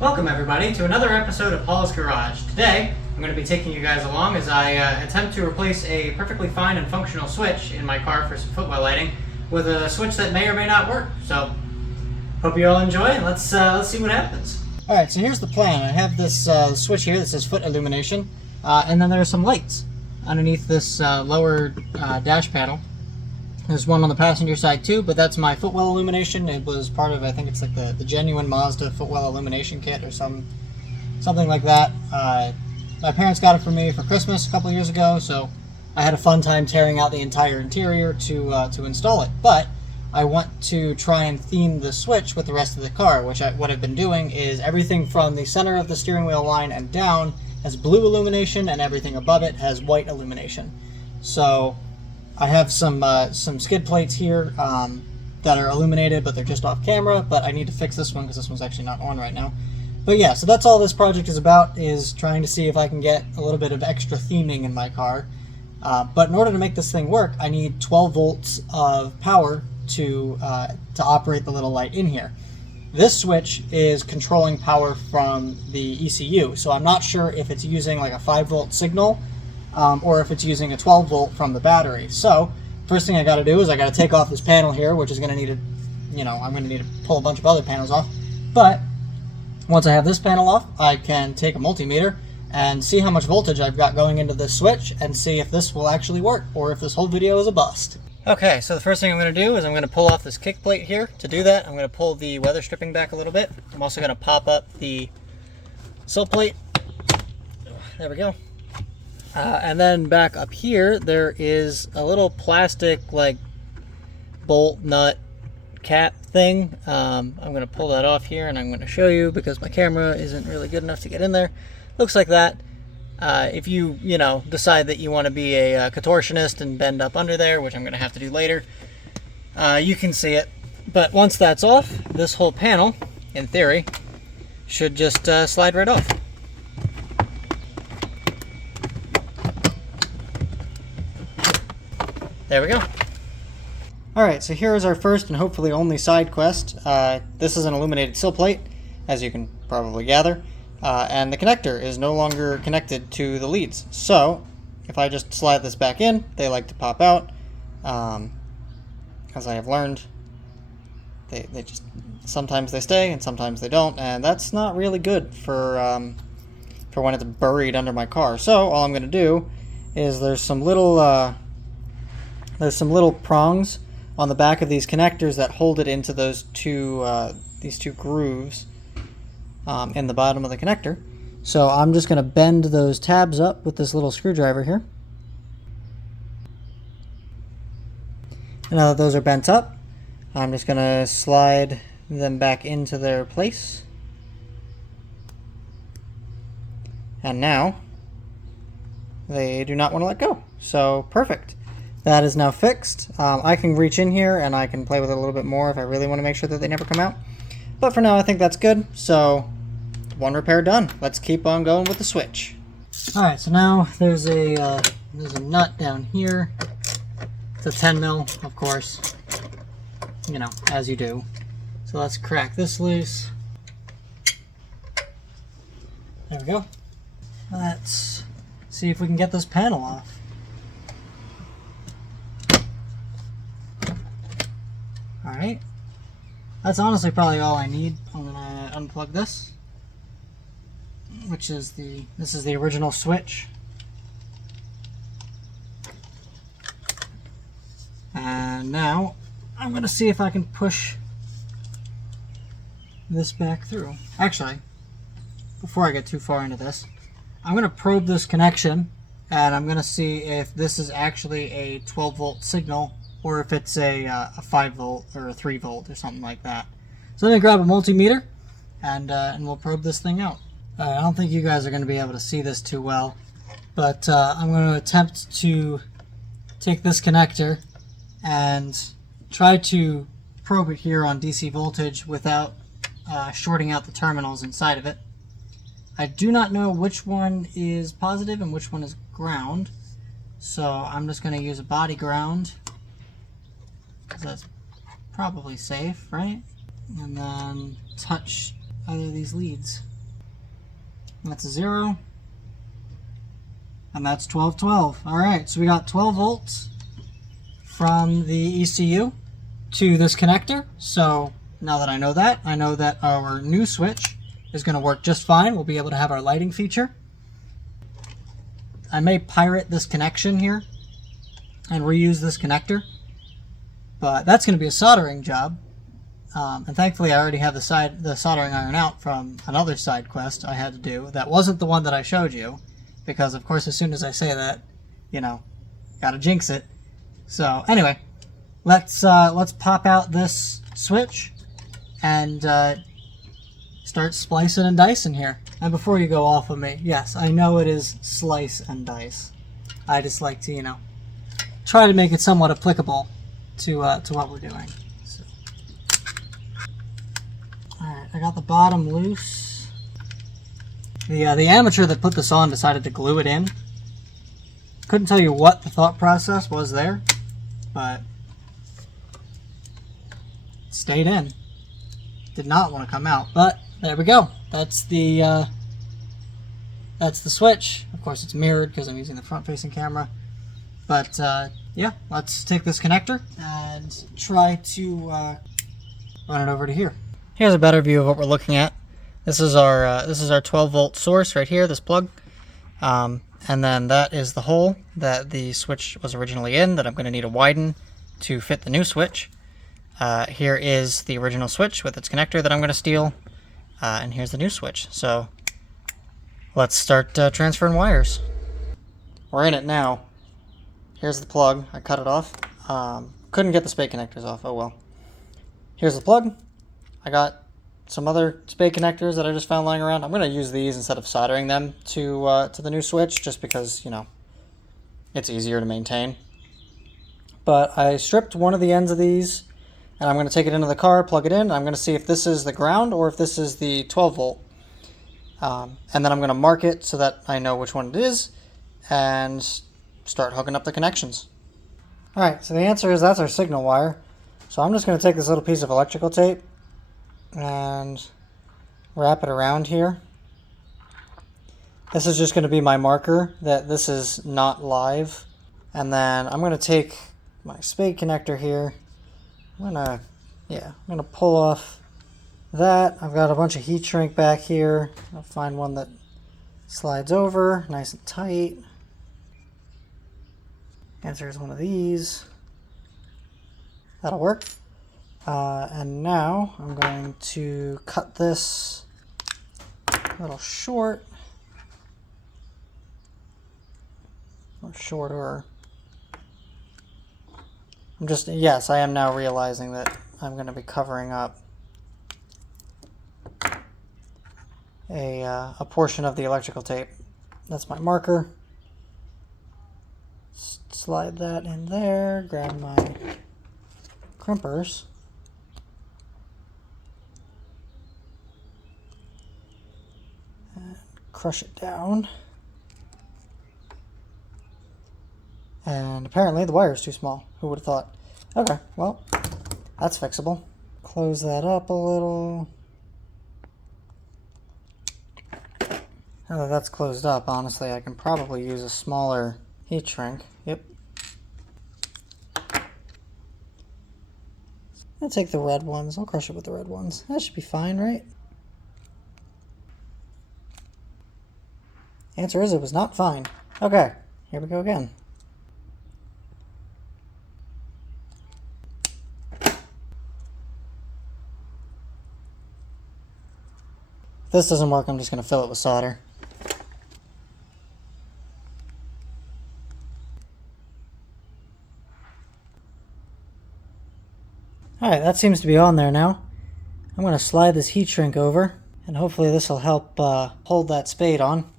Welcome everybody to another episode of Paul's Garage. Today, I'm going to be taking you guys along as I attempt to replace a perfectly fine and functional switch in my car for some footwell lighting with a switch that may or may not work. So, hope you all enjoy and let's see what happens. Alright, so here's the plan. I have this switch here that says foot illumination, and then there are some lights underneath this lower dash panel. There's one on the passenger side too, but that's my footwell illumination. It was part of, I think it's like the genuine Mazda footwell illumination kit or something like that. My parents got it for me for Christmas a couple years ago, so I had a fun time tearing out the entire interior to install it. But I want to try and theme the switch with the rest of the car, what I've been doing is everything from the center of the steering wheel line and down has blue illumination, and everything above it has white illumination. So I have some skid plates here that are illuminated, but they're just off camera, but I need to fix this one because this one's actually not on right now. But yeah, so that's all this project is about, is trying to see if I can get a little bit of extra theming in my car. But in order to make this thing work, I need 12 volts of power to operate the little light in here. This switch is controlling power from the ECU, so I'm not sure if it's using like a 5 volt signal or if it's using a 12 volt from the battery. So first thing I got to do is I got to take off this panel here, which is going to need I'm going to need to pull a bunch of other panels off. But once I have this panel off, I can take a multimeter and see how much voltage I've got going into this switch and see if this will actually work or if this whole video is a bust. Okay, so the first thing I'm going to do is I'm going to pull off this kick plate here. To do that, I'm going to pull the weather stripping back a little bit. I'm also going to pop up the sill plate. There we go. And then back up here, there is a little plastic like bolt nut cap thing. I'm going to pull that off here and I'm going to show you because my camera isn't really good enough to get in there. Looks like that. If you decide that you want to be a contortionist and bend up under there, which I'm going to have to do later, you can see it. But once that's off, this whole panel, in theory, should just slide right off. There we go. Alright, so here is our first and hopefully only side quest. This is an illuminated sill plate, as you can probably gather. And the connector is no longer connected to the leads. So, if I just slide this back in, they like to pop out. As I have learned, they just, sometimes they stay and sometimes they don't. And that's not really good for when it's buried under my car. So, all I'm going to do is there's some little prongs on the back of these connectors that hold it into those these two grooves in the bottom of the connector. So I'm just going to bend those tabs up with this little screwdriver here. And now that those are bent up, I'm just going to slide them back into their place. And now they do not want to let go. So perfect. That is now fixed. I can reach in here and I can play with it a little bit more if I really want to make sure that they never come out. But for now, I think that's good. So one repair done. Let's keep on going with the switch. Alright, so now there's a nut down here. It's a 10 mil, of course. As you do. So let's crack this loose. There we go. Let's see if we can get this panel off. Alright, that's honestly probably all I need. I'm gonna unplug this, this is the original switch. And now I'm gonna see if I can push this back through. Actually, before I get too far into this, I'm gonna probe this connection and I'm gonna see if this is actually a 12 volt signal or if it's a 5 volt or a 3 volt or something like that. So let me grab a multimeter and we'll probe this thing out. I don't think you guys are going to be able to see this too well, but I'm going to attempt to take this connector and try to probe it here on DC voltage without shorting out the terminals inside of it. I do not know which one is positive and which one is ground, so I'm just going to use a body ground. That's probably safe, right? And then touch either of these leads. That's a 0. And that's 1212. Alright, so we got 12 volts from the ECU to this connector. So now that I know that our new switch is going to work just fine. We'll be able to have our lighting feature. I may pirate this connection here and reuse this connector, but that's going to be a soldering job. And thankfully I already have the soldering iron out from another side quest I had to do. That wasn't the one that I showed you, because of course as soon as I say that, you know, gotta jinx it. So anyway, let's pop out this switch and start splicing and dicing here. And before you go off of me, yes, I know it is slice and dice. I just like to, you know, try to make it somewhat applicable to what we're doing. So. Alright, I got the bottom loose. The amateur that put this on decided to glue it in. Couldn't tell you what the thought process was there, but it stayed in. Did not want to come out, but there we go. That's the switch. Of course, it's mirrored because I'm using the front-facing camera. But yeah, let's take this connector and try to run it over to here. Here's a better view of what we're looking at. This is our 12-volt source right here. This plug, and then that is the hole that the switch was originally in. That I'm going to need to widen to fit the new switch. Here is the original switch with its connector that I'm going to steal. And here's the new switch. So let's start transferring wires. We're in it now. Here's the plug. I cut it off. Couldn't get the spade connectors off. Oh well. Here's the plug. I got some other spade connectors that I just found lying around. I'm going to use these instead of soldering them to the new switch, just because, you know, it's easier to maintain. But I stripped one of the ends of these, and I'm going to take it into the car, plug it in. I'm going to see if this is the ground or if this is the 12 volt. And then I'm going to mark it so that I know which one it is and start hooking up the connections. Alright, so the answer is that's our signal wire. So I'm just going to take this little piece of electrical tape and wrap it around here. This is just going to be my marker that this is not live. And then I'm going to take my spade connector here. I'm gonna pull off that. I've got a bunch of heat shrink back here. I'll find one that slides over nice and tight. Answer is one of these. That'll work. And now I'm going to cut this a little short, or shorter. Yes, I am now realizing that I'm going to be covering up a portion of the electrical tape. That's my marker. Slide that in there, grab my crimpers. And crush it down. And apparently the wire is too small. Who would have thought? Okay, well, that's fixable. Close that up a little. Now that that's closed up, honestly, I can probably use a smaller heat shrink. Yep. I'll take the red ones. I'll crush it with the red ones. That should be fine, right? Answer is it was not fine. Okay, here we go again. If this doesn't work, I'm just going to fill it with solder. Alright, that seems to be on there now. I'm going to slide this heat shrink over, and hopefully this will help hold that spade on.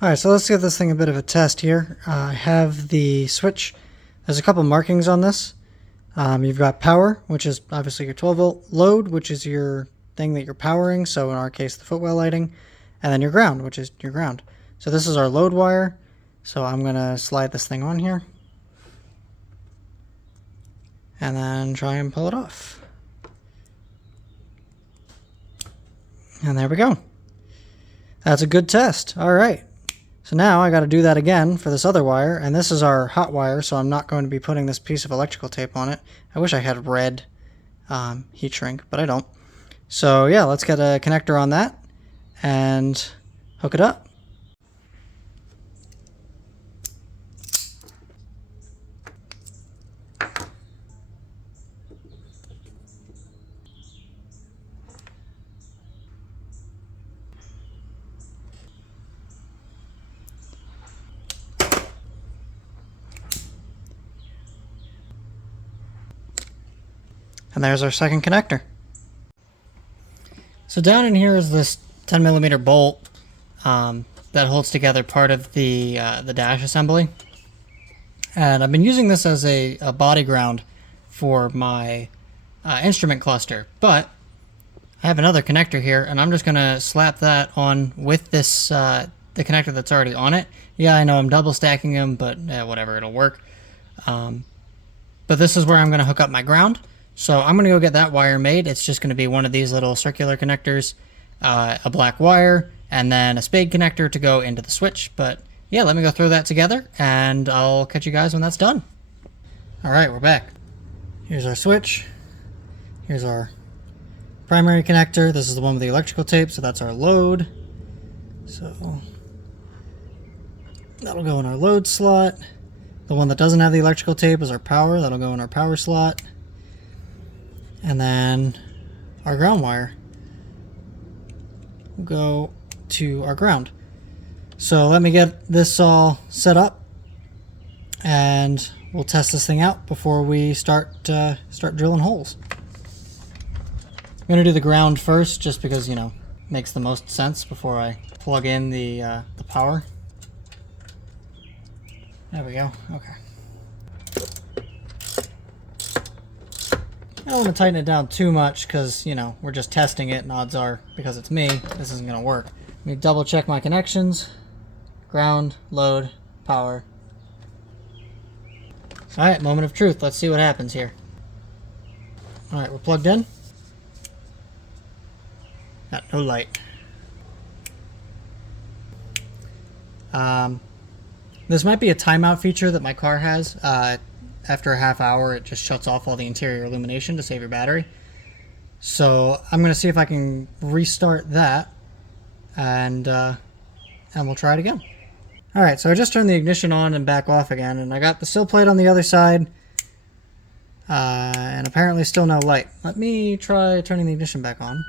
Alright, so let's give this thing a bit of a test here. I have the switch. There's a couple markings on this. You've got power, which is obviously your 12 volt, load, which is your thing that you're powering, so in our case the footwell lighting, and then your ground, which is your ground. So this is our load wire, so I'm going to slide this thing on here. and then try and pull it off. And there we go. That's a good test. All right. So now I got to do that again for this other wire, and this is our hot wire, so I'm not going to be putting this piece of electrical tape on it. I wish I had red heat shrink, but I don't. So yeah, let's get a connector on that and hook it up. And there's our second connector. So down in here is this 10mm bolt that holds together part of the dash assembly. And I've been using this as a body ground for my instrument cluster. But I have another connector here, and I'm just going to slap that on with this the connector that's already on it. Yeah, I know I'm double stacking them, but whatever, it'll work. But this is where I'm going to hook up my ground. So I'm going to go get that wire made. It's just going to be one of these little circular connectors, a black wire, and then a spade connector to go into the switch. But yeah, let me go throw that together, and I'll catch you guys when that's done. All right, we're back. Here's our switch. Here's our primary connector. This is the one with the electrical tape, so that's our load. So that'll go in our load slot. The one that doesn't have the electrical tape is our power. That'll go in our power slot. And then our ground wire will go to our ground. So let me get this all set up, and we'll test this thing out before we start drilling holes. I'm gonna do the ground first, just because, you know, makes the most sense before I plug in the power. There we go. Okay. I don't want to tighten it down too much because, you know, we're just testing it, and odds are, because it's me, this isn't going to work. Let me double check my connections. Ground, load, power. Alright, moment of truth. Let's see what happens here. Alright, we're plugged in. Got no light. This might be a timeout feature that my car has. After a half hour, it just shuts off all the interior illumination to save your battery. So I'm going to see if I can restart that, and we'll try it again. Alright, so I just turned the ignition on and back off again, and I got the sill plate on the other side, and apparently still no light. Let me try turning the ignition back on.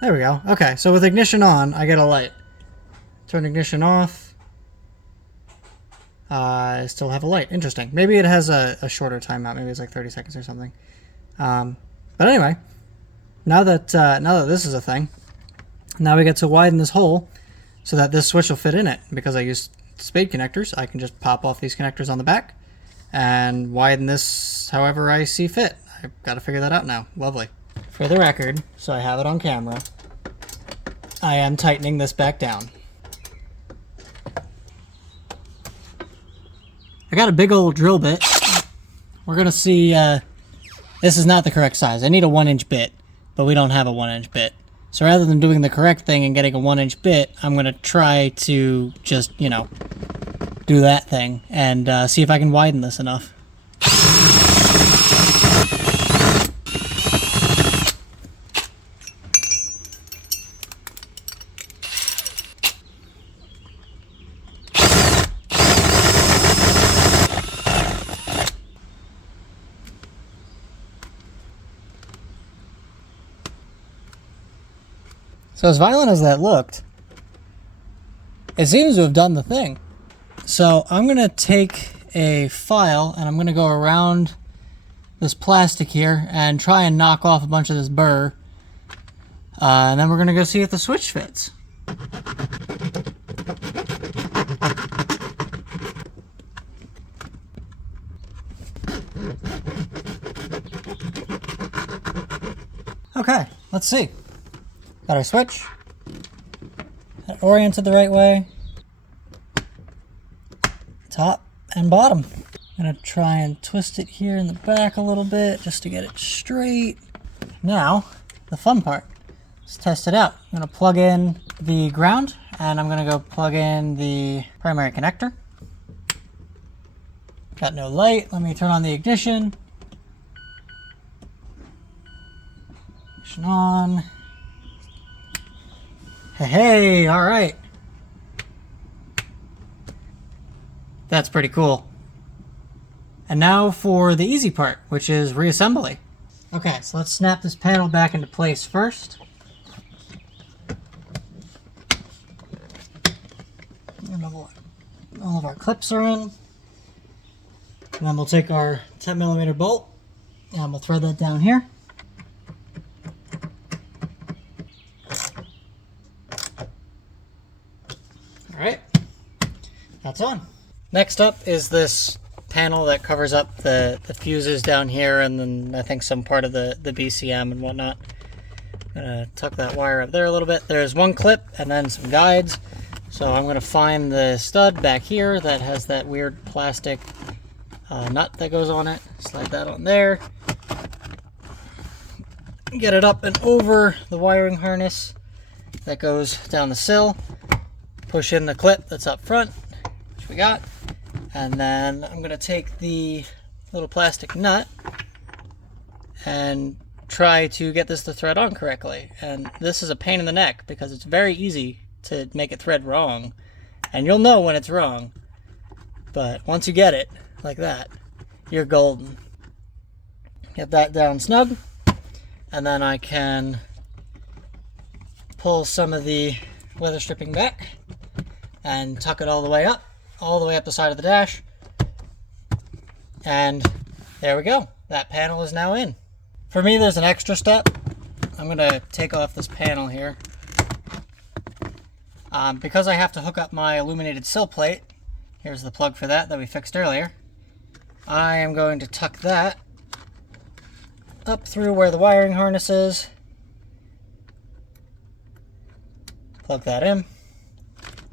There we go. Okay, so with ignition on, I get a light. Turn ignition off. I still have a light. Interesting. Maybe it has a shorter timeout. Maybe it's like 30 seconds or something. But anyway, now that this is a thing, now we get to widen this hole so that this switch will fit in it. Because I use spade connectors, I can just pop off these connectors on the back and widen this however I see fit. I've got to figure that out now. Lovely. For the record, so I have it on camera, I am tightening this back down. I got a big old drill bit. We're gonna see, this is not the correct size. I need a 1-inch bit, but we don't have a 1-inch bit. So rather than doing the correct thing and getting a 1-inch bit, I'm gonna try to just, you know, do that thing and see if I can widen this enough. So as violent as that looked, it seems to have done the thing. So I'm going to take a file and I'm going to go around this plastic here and try and knock off a bunch of this burr. And then we're going to go see if the switch fits. Okay, let's see. Got our switch. Oriented the right way. Top and bottom. I'm going to try and twist it here in the back a little bit just to get it straight. Now, the fun part. Let's test it out. I'm going to plug in the ground, and I'm going to go plug in the primary connector. Got no light. Let me turn on the ignition. Ignition on. Hey, all right. That's pretty cool. And now for the easy part, which is reassembly. Okay, so let's snap this panel back into place first. And all of our clips are in. And then we'll take our 10mm bolt and we'll thread that down here. Alright, that's on. Next up is this panel that covers up the fuses down here, and then I think some part of the BCM and whatnot. I'm going to tuck that wire up there a little bit. There's one clip and then some guides. So I'm going to find the stud back here that has that weird plastic nut that goes on it. Slide that on there. Get it up and over the wiring harness that goes down the sill. Push in the clip that's up front, which we got. And then I'm going to take the little plastic nut and try to get this to thread on correctly. And this is a pain in the neck because it's very easy to make it thread wrong. And you'll know when it's wrong. But once you get it, like that, you're golden. Get that down snug. And then I can pull some of the weather stripping back and tuck it all the way up the side of the dash. And there we go. That panel is now in. For me, there's an extra step. I'm going to take off this panel here. Because I have to hook up my illuminated sill plate, here's the plug for that we fixed earlier. I am going to tuck that up through where the wiring harness is. Plug that in.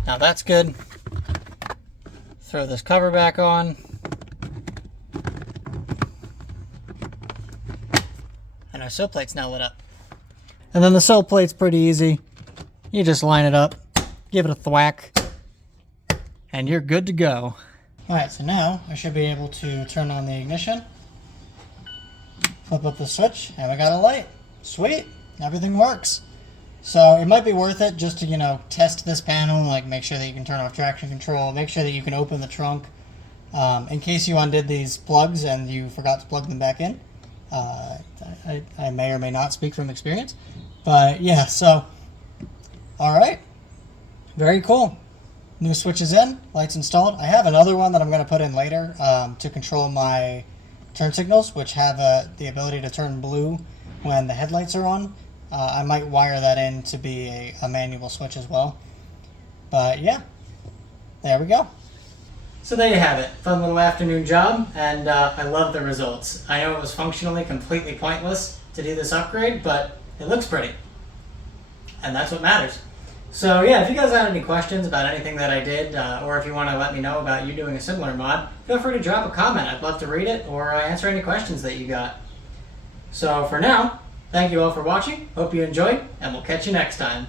Now that's good. Throw this cover back on. And our sill plate's now lit up. And then the sill plate's pretty easy. You just line it up, give it a thwack, and you're good to go. Alright, so now I should be able to turn on the ignition, flip up the switch, and we got a light. Sweet, everything works. So it might be worth it just to, test this panel, like make sure that you can turn off traction control, make sure that you can open the trunk. In case you undid these plugs and you forgot to plug them back in. I may or may not speak from experience. But yeah, so, alright. Very cool. New switch is in, lights installed. I have another one that I'm going to put in later to control my turn signals, which have the ability to turn blue when the headlights are on. I might wire that in to be a manual switch as well. But yeah, there we go. So there you have it. Fun little afternoon job, and I love the results. I know it was functionally completely pointless to do this upgrade, but it looks pretty. And that's what matters. So yeah, if you guys have any questions about anything that I did, or if you want to let me know about you doing a similar mod, feel free to drop a comment. I'd love to read it or answer any questions that you got. So for now, thank you all for watching, hope you enjoyed, and we'll catch you next time.